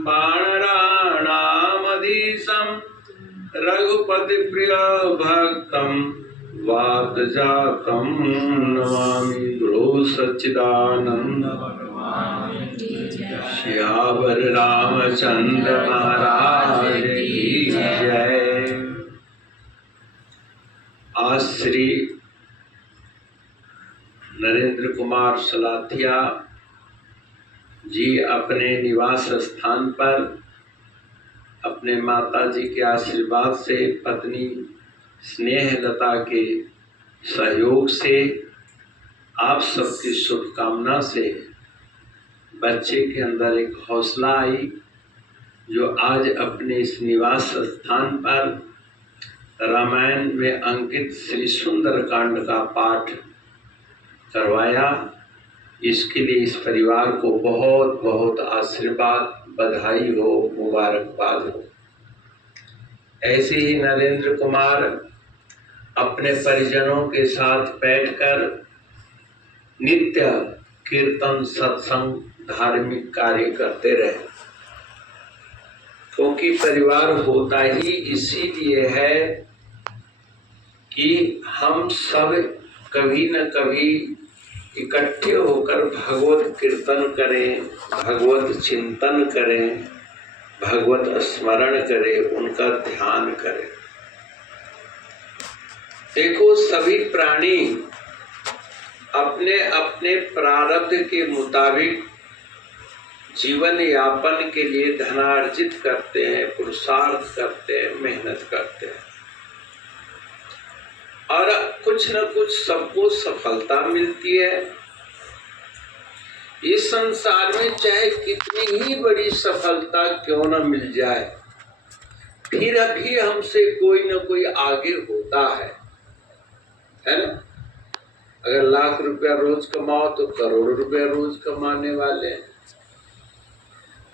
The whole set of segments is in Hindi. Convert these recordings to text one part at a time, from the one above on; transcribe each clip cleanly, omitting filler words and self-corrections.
वानराणामधीशं रघुपति प्रिय भक्तं वातजातं नमामि। गुरु सच्चिदानंद श्यावर रामचंद्र महाराज की जय। आज श्री नरेंद्र कुमार सलाथिया जी अपने निवास स्थान पर अपने माता जी के आशीर्वाद से, पत्नी स्नेहलता के सहयोग से, आप सबकी शुभकामना से बच्चे के अंदर एक हौसला आई, जो आज अपने इस निवास स्थान पर रामायण में अंकित श्री सुंदरकांड का पाठ करवाया। इसके लिए इस परिवार को बहुत बहुत आशीर्वाद, बधाई हो, मुबारकबाद हो। ऐसे ही नरेंद्र कुमार अपने परिजनों के साथ बैठकर नित्य कीर्तन, सत्संग, धार्मिक कार्य करते रहे, क्योंकि परिवार होता ही इसीलिए है कि हम सब कभी न कभी इकट्ठे होकर भगवत कीर्तन करें, भगवत चिंतन करें, भगवत स्मरण करें, उनका ध्यान करें। देखो, सभी प्राणी अपने अपने प्रारब्ध के मुताबिक जीवन यापन के लिए धनार्जित करते हैं, पुरुषार्थ करते हैं, मेहनत करते हैं, और कुछ न कुछ सबको सफलता मिलती है। इस संसार में चाहे कितनी ही बड़ी सफलता क्यों न मिल जाए, फिर अभी हमसे कोई न कोई आगे होता है ना। अगर लाख रुपया रोज कमाओ तो करोड़ रुपया रोज कमाने वाले हैं।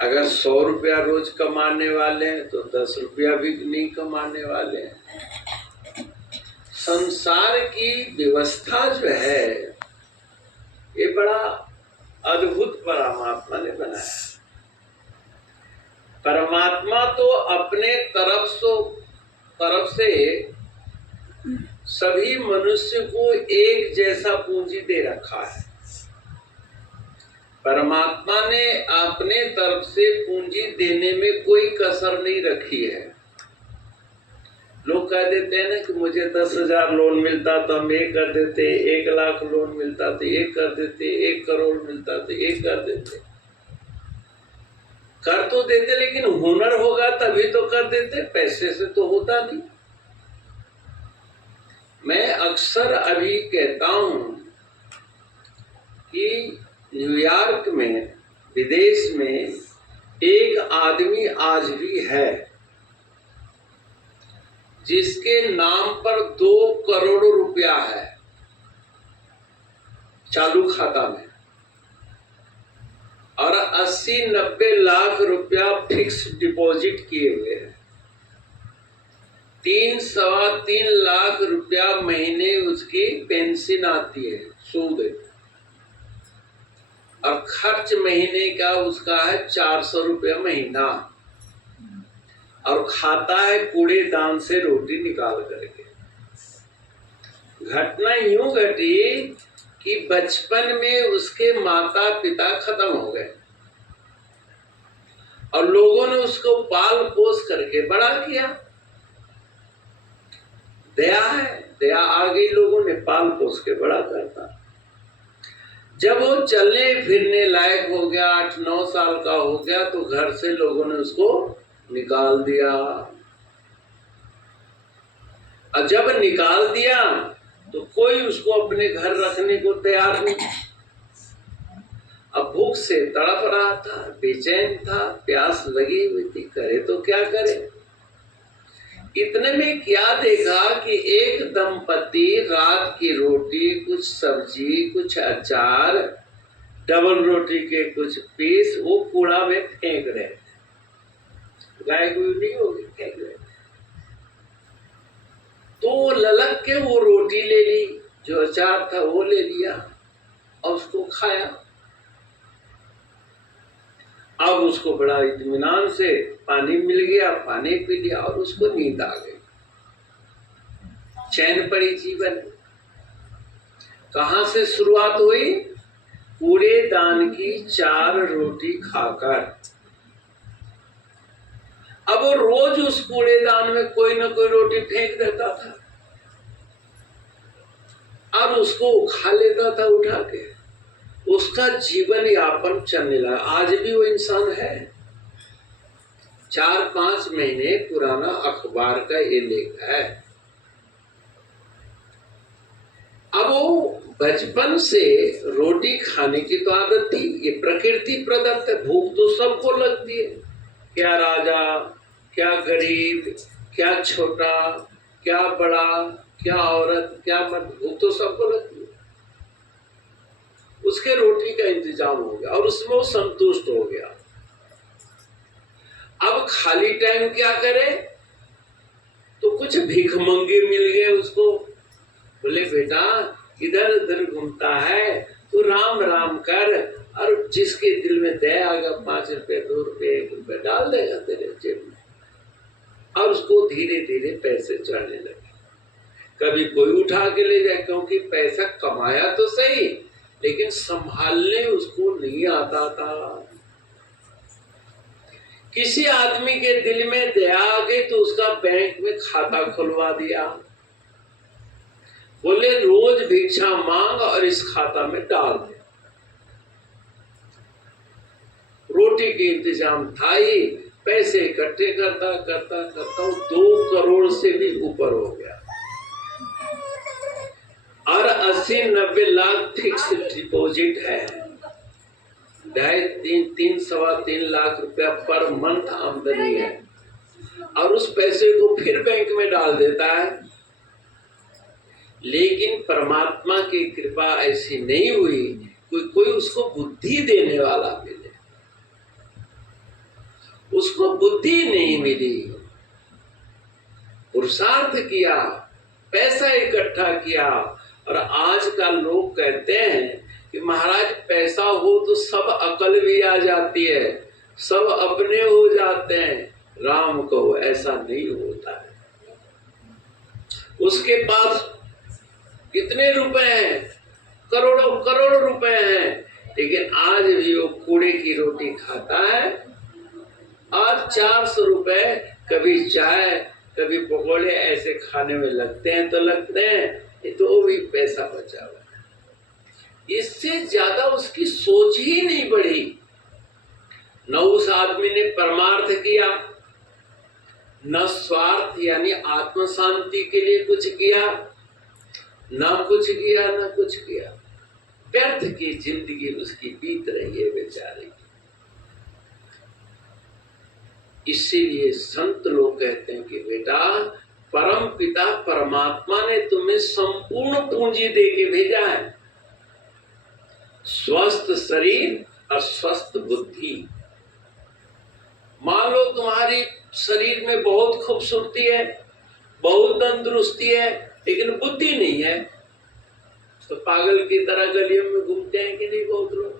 अगर 100 रुपया रोज कमाने वाले हैं तो 10 रुपया भी नहीं कमाने वाले हैं। संसार की व्यवस्था जो है, ये बड़ा अद्भुत परमात्मा ने बनाया। परमात्मा तो अपने तरफ से सभी मनुष्य को एक जैसा पूंजी दे रखा है। परमात्मा ने अपने तरफ से पूंजी देने में कोई कसर नहीं रखी है। लोग कह देते हैं ना कि मुझे 10,000 लोन मिलता तो हम ये कर देते, 1 लाख लोन मिलता तो ये कर देते, 1 करोड़ मिलता तो ये कर देते। कर तो देते, लेकिन हुनर होगा तभी तो कर देते, पैसे से तो होता नहीं। मैं अक्सर अभी कहता हूं कि न्यूयॉर्क में, विदेश में एक आदमी आज भी है जिसके नाम पर 2 करोड़ रुपया है चालू खाता में, और 80-90 लाख रुपया फिक्स डिपॉजिट किए हुए हैं। 3-3.25 लाख रुपया महीने उसकी पेंशन आती है, सूद, और खर्च महीने का उसका है 400 रुपया महीना, और खाता है कूड़ेदान से रोटी निकाल करके। घटना यूं घटी कि बचपन में उसके माता पिता खत्म हो गए और लोगों ने उसको पाल पोस करके बड़ा किया। दया है, दया आ गई, लोगों ने पाल पोस के बड़ा करता। जब वो चलने फिरने लायक हो गया, 8-9 साल का हो गया, तो घर से लोगों ने उसको निकाल दिया। और जब निकाल दिया तो कोई उसको अपने घर रखने को तैयार नहीं। अब भूख से तड़प रहा था, बेचैन था, प्यास लगी हुई थी, करे तो क्या करे। इतने में क्या देखा कि एक दंपति रात की रोटी, कुछ सब्जी, कुछ अचार, डबल रोटी के कुछ पीस वो कूड़ा में फेंक रहे थे। गाय गुई नहीं होगी, फेंक रहे थे। तो ललक के वो रोटी ले ली, जो अचार था वो ले लिया और उसको खाया। अब उसको बड़ा इत्मीनान से पानी मिल गया, पानी पी लिया और उसको नींद आ गई, चैन पड़ी जीवन। कहां से शुरुआत हुई? कूड़ेदान की 4 रोटी खाकर। अब वो रोज उस कूड़ेदान में कोई ना कोई रोटी फेंक देता था और उसको खा लेता था उठा के। उसका जीवन यापन चलने लगा। आज भी वो इंसान है। 4-5 महीने पुराना अखबार का ये लेख है। अब वो बचपन से रोटी खाने की तो आदत थी, ये प्रकृति प्रदत्त है। भूख तो सबको लगती है, क्या राजा, क्या गरीब, क्या छोटा, क्या बड़ा, क्या औरत, क्या मर्द, भूख तो सबको लगती है। उसके रोटी का इंतजाम हो गया और उसमें वो संतुष्ट हो गया। अब खाली टाइम क्या करे? तो कुछ भिखमंगे मिल गए उसको। बोले बेटा इधर उधर घूमता है तो राम राम कर, और जिसके दिल में दया आएगा 5 रुपए 2 रुपए 1 रुपए डाल देगा तेरे जेब में। और उसको धीरे धीरे पैसे चढ़ने लगे। कभी कोई उठा के ले जाए, क्योंकि पैसा कमाया तो सही लेकिन संभालने उसको नहीं आता था। किसी आदमी के दिल में दया आ गई तो उसका बैंक में खाता खुलवा दिया। बोले रोज भिक्षा मांग और इस खाता में डाल दे। रोटी के इंतजाम था ही, पैसे इकट्ठे करता करता करता 2 करोड़ से भी ऊपर हो गया और 80-90 लाख फिक्स डिपॉजिट है। 2.5-3 लाख रुपया पर मंथ आमदनी है और उस पैसे को फिर बैंक में डाल देता है। लेकिन परमात्मा की कृपा ऐसी नहीं हुई, कोई उसको बुद्धि देने वाला मिले। उसको बुद्धि नहीं मिली। पुरुषार्थ किया, पैसा इकट्ठा किया, और आज का लोग कहते हैं कि महाराज पैसा हो तो सब अकल भी आ जाती है, सब अपने हो जाते हैं। राम को ऐसा नहीं होता है। उसके पास कितने रुपए हैं? करोड़ों करोड़ रुपए हैं, लेकिन आज भी वो कूड़े की रोटी खाता है। आज 400 रुपए कभी चाय कभी पकौड़े ऐसे खाने में लगते हैं तो लगते हैं, ये तो वो भी पैसा बचा हुआ है। इससे ज्यादा उसकी सोच ही नहीं बढ़ी। न उस आदमी ने परमार्थ किया, न स्वार्थ यानी आत्म शांति के लिए कुछ किया, ना कुछ किया ना कुछ किया। व्यर्थ की जिंदगी उसकी बीत रही है बेचारे की। इसीलिए संत लोग कहते हैं कि बेटा परम पिता परमात्मा ने तुम्हें संपूर्ण पूंजी दे के भेजा है, स्वस्थ शरीर और स्वस्थ बुद्धि। मान लो तुम्हारी शरीर में बहुत खूबसूरती है, बहुत तंदुरुस्ती है, लेकिन बुद्धि नहीं है, तो पागल की तरह गलियों में घूमते हैं कि नहीं बहुत लोग।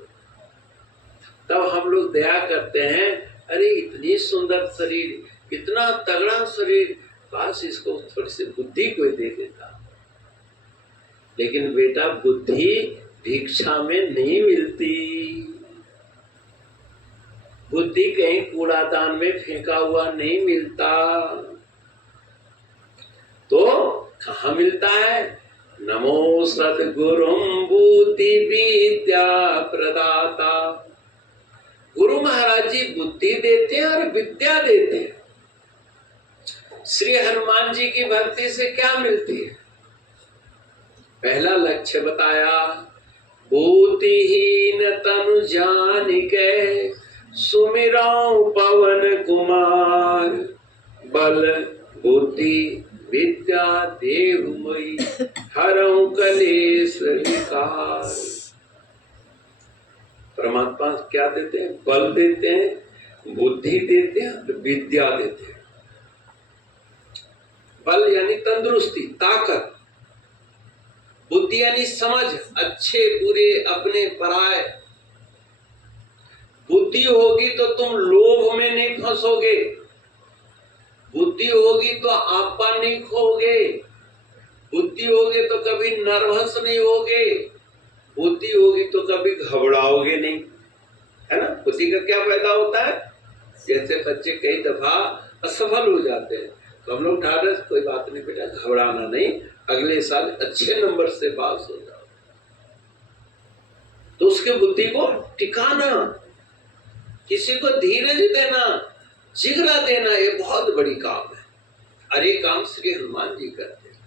तब हम लोग दया करते हैं, अरे इतनी सुंदर शरीर, इतना तगड़ा शरीर, बस इसको थोड़ी सी बुद्धि कोई दे देता। लेकिन बेटा बुद्धि भिक्षा में नहीं मिलती। बुद्धि कहीं कूड़ादान में फेंका हुआ नहीं मिलता। तो कहाँ मिलता है? नमो सद्गुरुं बुद्धि विद्या प्रदाता। गुरु महाराज जी बुद्धि देते हैं और विद्या देते हैं। श्री हनुमान जी की भक्ति से क्या मिलती है? पहला लक्ष्य बताया, बुद्धिहीन तनु जानिके सुमिरौ पवन कुमार, बल बुद्धि विद्या देवमयी हरौ कलेश विकार। परमात्मा क्या देते हैं? बल देते हैं, बुद्धि देते हैं, विद्या देते हैं। बल यानी तंदुरुस्ती, ताकत। बुद्धि यानी समझ, अच्छे बुरे अपने पराये। बुद्धि होगी तो तुम लोभ में नहीं फंसोगे, बुद्धि होगी तो आपा नहीं खोगे, बुद्धि होगी तो कभी नर्वस नहीं होगे, बुद्धि होगी तो कभी घबराओगे नहीं, है ना। बुद्धि का क्या फायदा होता है? जैसे बच्चे कई दफा असफल हो जाते हैं तो हम लोग ढाढ़स, कोई बात नहीं बेटा, घबराना नहीं, अगले साल अच्छे नंबर से पास हो जाओ। तो उसके बुद्धि को टिकाना, किसी को धीरज देना, जिगरा देना, ये बहुत बड़ी काम है। और ये काम श्री हनुमान जी करते हैं,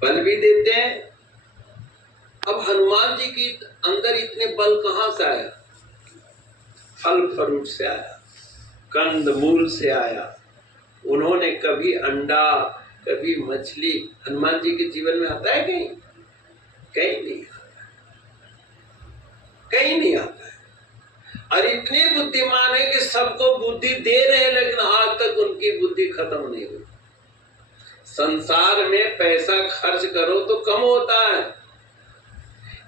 बल भी देते हैं। अब हनुमान जी की अंदर इतने बल कहां से आया? फल फ्रूट से आया, कंद मूल से आया। उन्होंने कभी अंडा, कभी मछली, हनुमान जी के जीवन में आता है कहीं? कहीं नहीं आता, कहीं नहीं आता है। और इतने बुद्धिमान है कि सबको बुद्धि दे रहे हैं, लेकिन आज तक उनकी बुद्धि खत्म नहीं हुई। संसार में पैसा खर्च करो तो कम होता है,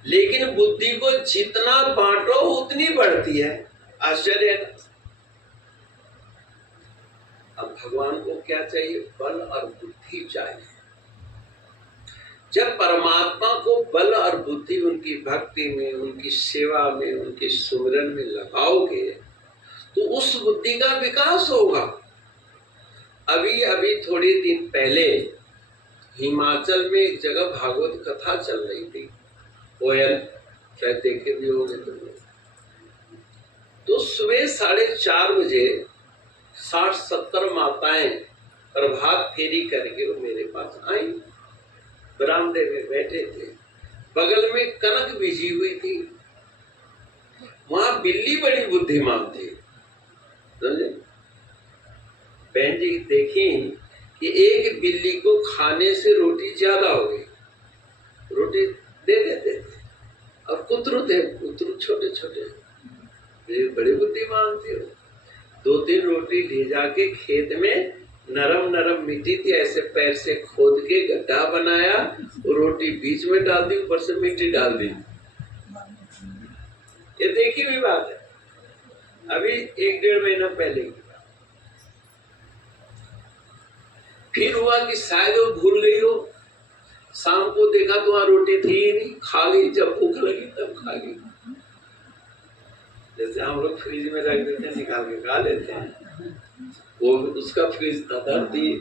लेकिन बुद्धि को जितना बांटो उतनी बढ़ती है। आश्चर्य है। अब भगवान को क्या चाहिए? बल और बुद्धि चाहिए। जब परमात्मा को बल और बुद्धि उनकी भक्ति में, उनकी सेवा में, उनके सुमिरन में लगाओगे तो उस बुद्धि का विकास होगा। अभी अभी थोड़े दिन पहले हिमाचल में एक जगह भागवत कथा चल रही थी, कोयल, शायद देखे भी होंगे तुम लोग। तो सुबह 4:30 बजे 60-70 माताएं प्रभात फेरी करके वो मेरे पास आई। बरामदे में बैठे थे, बगल में कनक बिजी हुई थी। वहां बिल्ली बड़ी बुद्धिमान थी, समझे? बहन जी देखी कि एक बिल्ली को खाने से रोटी ज्यादा हो गई, रोटी दे देते थे। और कुतरू थे, कुतरू छोटे छोटे, बड़े बुद्धिमान थे। 2-3 रोटी ले जाके खेत में, नरम नरम मिट्टी थी, ऐसे पैर से खोद के गड्ढा बनाया, रोटी बीच में डाल दी, ऊपर से मिट्टी डाल दी। ये देखी हुई बात है, अभी 1-1.5 महीना पहले की बात। फिर हुआ कि शायद वो भूल गई हो, शाम को देखा तो वहां रोटी थी ही नहीं, खा गई। जब भूख लगी तब खा गई। जैसे हम लोग फ्रिज में रख देते हैं, निकाल के खा लेते हैं, वो उसका फ्रिज था धरती।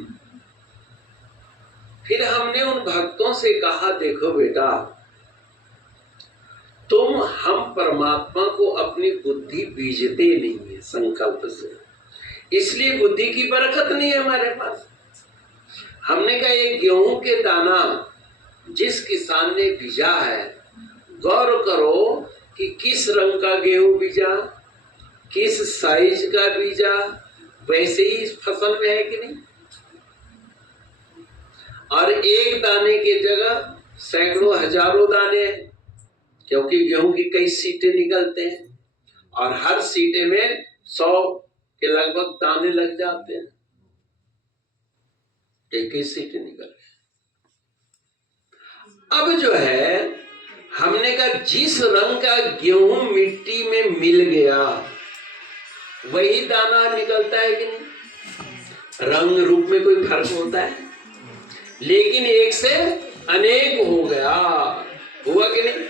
फिर हमने उन भक्तों से कहा, देखो बेटा, तुम, हम परमात्मा को अपनी बुद्धि बीजते नहीं है संकल्प से, इसलिए बुद्धि की बरकत नहीं है हमारे पास। हमने कहा ये गेहूं के दाना जिस किसान ने बीजा है, गौर करो कि किस रंग का गेहूं बीजा, किस साइज का बीजा, वैसे ही इस फसल में है कि नहीं? और एक दाने की जगह सैकड़ों हजारों दाने हैं, क्योंकि गेहूं की कई सीटें निकलते हैं और हर सीटे में 100 के लगभग दाने लग जाते हैं, एक ही सीटें निकल। अब जो है, हमने कहा जिस रंग का गेहूं मिट्टी में मिल गया वही दाना निकलता है कि नहीं? रंग रूप में कोई फर्क होता है, लेकिन एक से अनेक हो गया, हुआ कि नहीं?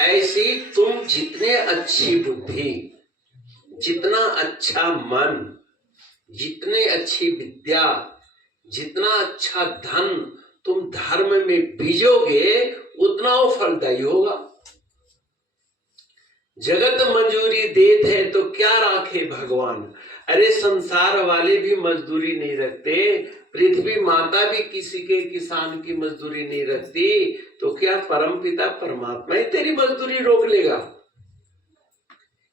ऐसी तुम जितने अच्छी बुद्धि, जितना अच्छा मन, जितने अच्छी विद्या, जितना अच्छा धन तुम धर्म में बीजोगे, उतना वो फलदायी होगा। जगत मजदूरी देत है तो क्या राखे भगवान। अरे संसार वाले भी मजदूरी नहीं रखते, पृथ्वी माता भी किसी के किसान की मजदूरी नहीं रखती, तो क्या परमपिता परमात्मा ही तेरी मजदूरी रोक लेगा?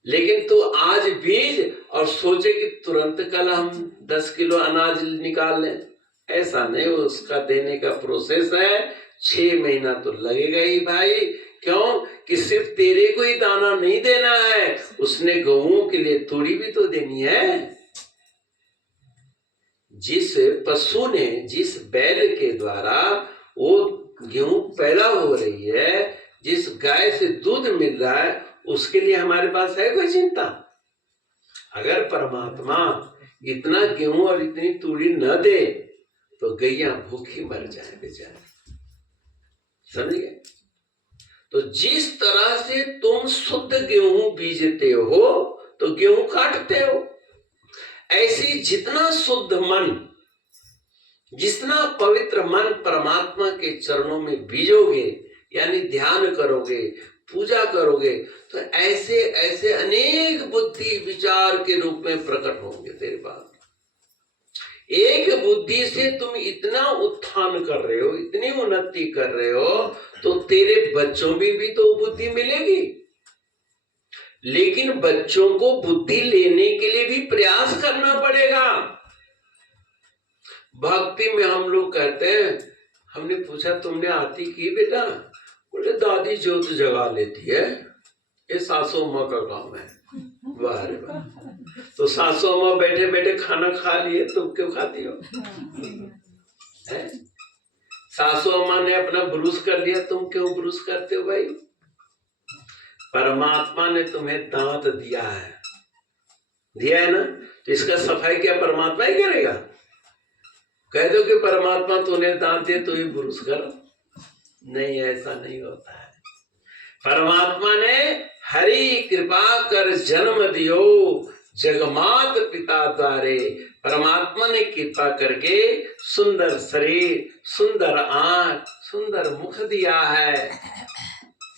लेकिन तू आज बीज और सोचे कि तुरंत कल हम 10 किलो अनाज निकाल लें, ऐसा नहीं। उसका देने का प्रोसेस है, 6 महीना तो लगेगा ही भाई। क्यों? कि सिर्फ तेरे को ही दाना नहीं देना है, उसने गऊओं के लिए तोड़ी भी तो देनी है। जिस पशु ने, जिस बैल के द्वारा वो गेहूं पैदा हो रही है, जिस गाय से दूध मिल रहा है, उसके लिए हमारे पास है कोई चिंता? अगर परमात्मा इतना गेहूं और इतनी तूड़ी न दे तो गैया भूखी मर जाए बेचारे, समझ गए? तो जिस तरह से तुम शुद्ध गेहूं बीजते हो तो गेहूं काटते हो, ऐसी जितना शुद्ध मन, जितना पवित्र मन परमात्मा के चरणों में बीजोगे, यानी ध्यान करोगे, पूजा करोगे, तो ऐसे ऐसे अनेक बुद्धि विचार के रूप में प्रकट होंगे तेरे पास। एक बुद्धि से तुम इतना उत्थान कर रहे हो, इतनी उन्नति कर रहे हो, तो तेरे बच्चों में भी तो बुद्धि मिलेगी। लेकिन बच्चों को बुद्धि लेने के लिए भी प्रयास करना पड़ेगा। भक्ति में हम लोग कहते हैं, हमने पूछा तुमने आरती की बेटा? बोले दादी ज्योत जगा लेती है, ये सासू माँ का काम है। वाह रे वाह। तो सासू माँ बैठे बैठे खाना खा लिए, तुम क्यों खाती हो? सासू माँ ने अपना ब्रूस कर लिया, तुम क्यों ब्रूस करते हो भाई? परमात्मा ने तुम्हें दांत दिया है ना, तो इसका सफाई क्या परमात्मा ही करेगा? कह दो कि परमात्मा तूने दांत दिए तो ही ब्रूस कर। नहीं, ऐसा नहीं होता है। परमात्मा ने हरि कृपा कर जन्म दियो जगमात पिता द्वारे। परमात्मा ने कृपा करके सुंदर शरीर, सुंदर आंख, सुंदर मुख दिया है,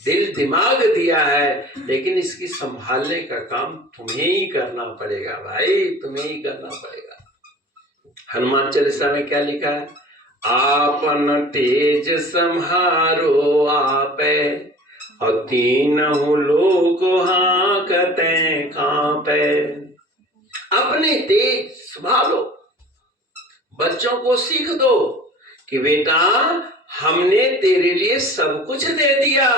दिल दिमाग दिया है, लेकिन इसकी संभालने का काम तुम्हें ही करना पड़ेगा भाई, तुम्हें ही करना पड़ेगा। हनुमान चालीसा में क्या लिखा है? आपन तेज संहारो आपे, और तीनों लोग हांकते कांपे। अपने तेज संभालो। बच्चों को सीख दो कि बेटा हमने तेरे लिए सब कुछ दे दिया,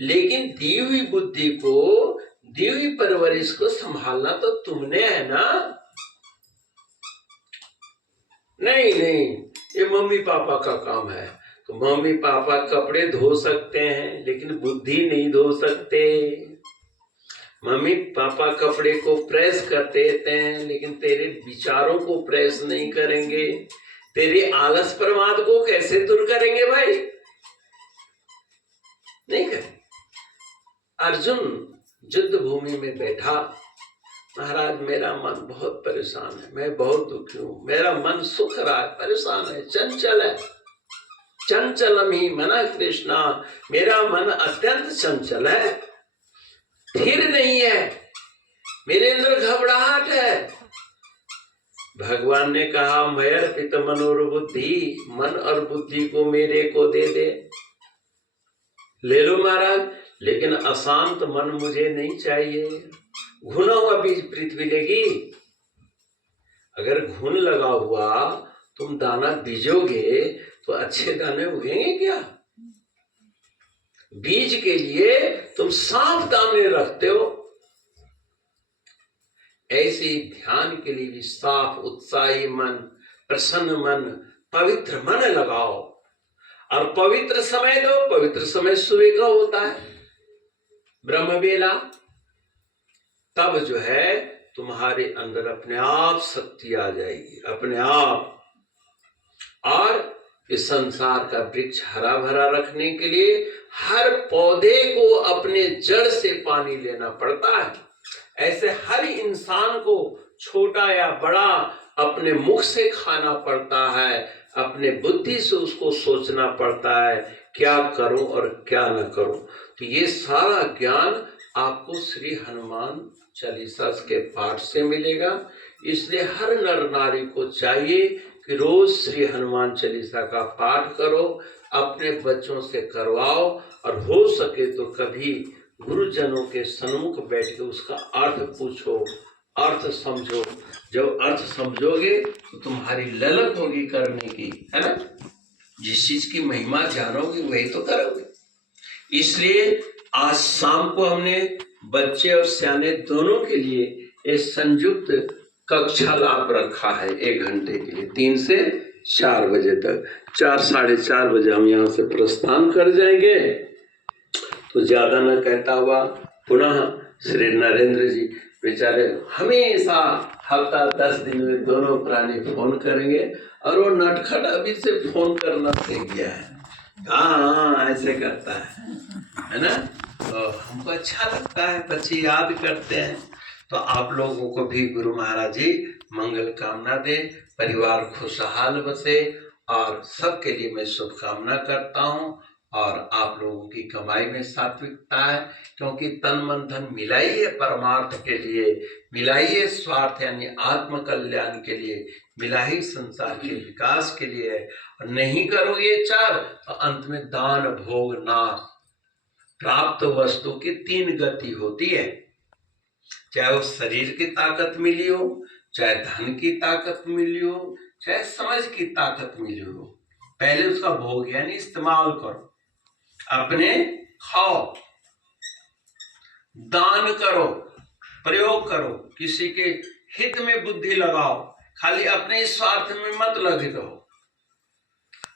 लेकिन दी हुई बुद्धि को, दी हुई परवरिश को संभालना तो तुमने है ना। नहीं, ये मम्मी पापा का काम है। तो मम्मी पापा कपड़े धो सकते हैं, लेकिन बुद्धि नहीं धो सकते। मम्मी पापा कपड़े को प्रेस कर देते हैं, लेकिन तेरे विचारों को प्रेस नहीं करेंगे। तेरे आलस प्रमाद को कैसे दूर करेंगे भाई? नहीं करेंगे। अर्जुन युद्ध भूमि में बैठा, महाराज मेरा मन बहुत परेशान है, मैं बहुत दुखी हूं, मेरा मन सुख रहा है, परेशान है, चंचल है। चंचलम ही मना कृष्णा, मेरा मन अत्यंत चंचल है, स्थिर नहीं है, मेरे अंदर घबराहट है। भगवान ने कहा मयर्पित मनोरबुद्धि, मन और बुद्धि को मेरे को दे दे। ले लो महाराज, लेकिन अशांत मन मुझे नहीं चाहिए। घुना हुआ बीज पृथ्वी लेगी। अगर घुन लगा हुआ तुम दाना बीजोगे तो अच्छे दाने उगेंगे क्या? बीज के लिए तुम साफ दाने रखते हो, ऐसे ही ध्यान के लिए भी साफ उत्साही मन, प्रसन्न मन, पवित्र मन लगाओ। और पवित्र समय दो। पवित्र समय सुबह का होता है, ब्रह्म बेला। तब जो है तुम्हारे अंदर अपने आप शक्ति आ जाएगी, अपने आप। और इस संसार का वृक्ष हरा भरा रखने के लिए हर पौधे को अपने जड़ से पानी लेना पड़ता है। ऐसे हर इंसान को छोटा या बड़ा अपने मुख से खाना पड़ता है, अपने बुद्धि से उसको सोचना पड़ता है क्या करूं और क्या न करूं। तो ये सारा ज्ञान आपको श्री हनुमान चालीसा के पाठ से मिलेगा। इसलिए हर नर नारी को चाहिए कि रोज श्री हनुमान चालीसा का पाठ करो, अपने बच्चों से करवाओ, और हो सके तो कभी गुरुजनों के सन्मुख बैठ के उसका अर्थ पूछो, अर्थ समझो। जब अर्थ समझोगे तो तुम्हारी ललक होगी करने की, है ना। जिस चीज की महिमा जानोगे वही तो करोगे। इसलिए आज शाम को हमने बच्चे और सियाने दोनों के लिए एक संयुक्त कक्षा लाभ रखा है 1 घंटे के लिए, 3 से 4 बजे तक। 4 साढ़े 4 बजे हम यहाँ से प्रस्थान कर जाएंगे। तो ज्यादा न कहता हुआ पुनः श्री नरेंद्र जी बेचारे हमेशा हफ्ता 10 दिन में दोनों प्राणी फोन करेंगे, और वो नटखट अभी से फोन करना सीख गया है। हाँ ऐसे करता है ना। तो हमको अच्छा लगता है, बच्चे याद करते हैं। तो आप लोगों को भी गुरु महाराज जी मंगल कामना दे, परिवार खुशहाल बसे, और सबके लिए मैं शुभकामना करता हूँ। और आप लोगों की कमाई में सात्विकता है, क्योंकि तन मन धन मिलाइए परमार्थ के लिए, मिलाइए स्वार्थ यानी आत्म कल्याण के लिए, मिलाइए संसार के विकास के लिए। और नहीं करोगे चार तो अंत में दान भोग नाश। प्राप्त वस्तु की 3 गति होती है, चाहे वो शरीर की ताकत मिली हो, चाहे धन की ताकत मिली हो, चाहे समझ की ताकत मिली हो। पहले उसका भोग यानी इस्तेमाल करो, अपने खाओ, दान करो, प्रयोग करो, किसी के हित में बुद्धि लगाओ, खाली अपने स्वार्थ में मत लगे रहो।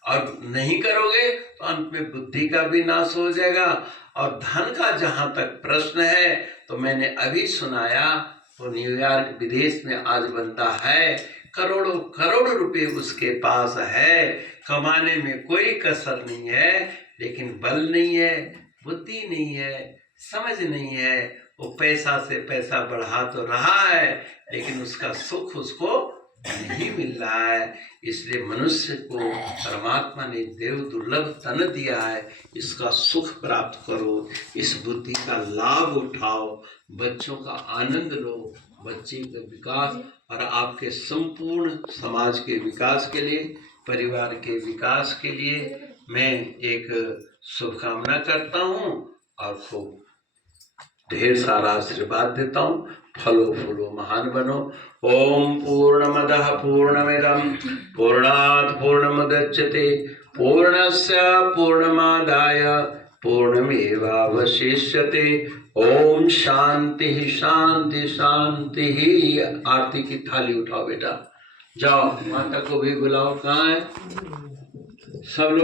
और नहीं करोगे तो अंत में बुद्धि का भी नाश हो जाएगा। और धन का जहां तक प्रश्न है, तो मैंने अभी सुनाया, वो न्यूयॉर्क विदेश में आज बंदा है, करोड़ों करोड़ रुपए उसके पास है, कमाने में कोई कसर नहीं है, लेकिन बल नहीं है, बुद्धि नहीं है, समझ नहीं है। वो पैसा से पैसा बढ़ा तो रहा है, लेकिन उसका सुख उसको नहीं मिल रहा है। इसलिए मनुष्य को परमात्मा ने देव दुर्लभ तन दिया है, इसका सुख प्राप्त करो, इस बुद्धि का लाभ उठाओ, बच्चों का आनंद लो, बच्चे का विकास और आपके संपूर्ण समाज के विकास के लिए, परिवार के विकास के लिए मैं एक शुभकामना करता हूँ और खूब ढेर सारा आशीर्वाद देता हूँ। फलो फूलो महान बनो। ओम पूर्णमदः पूर्णमिदं पूर्णात् पूर्णमुदच्यते पूर्णस्य पूर्णमादाय पूर्णमेवावशिष्यते। ओम शांति शांति शांति। आरती की थाली उठाओ बेटा, जाओ माता को भी बुलाओ। कहाँ है सब लोग?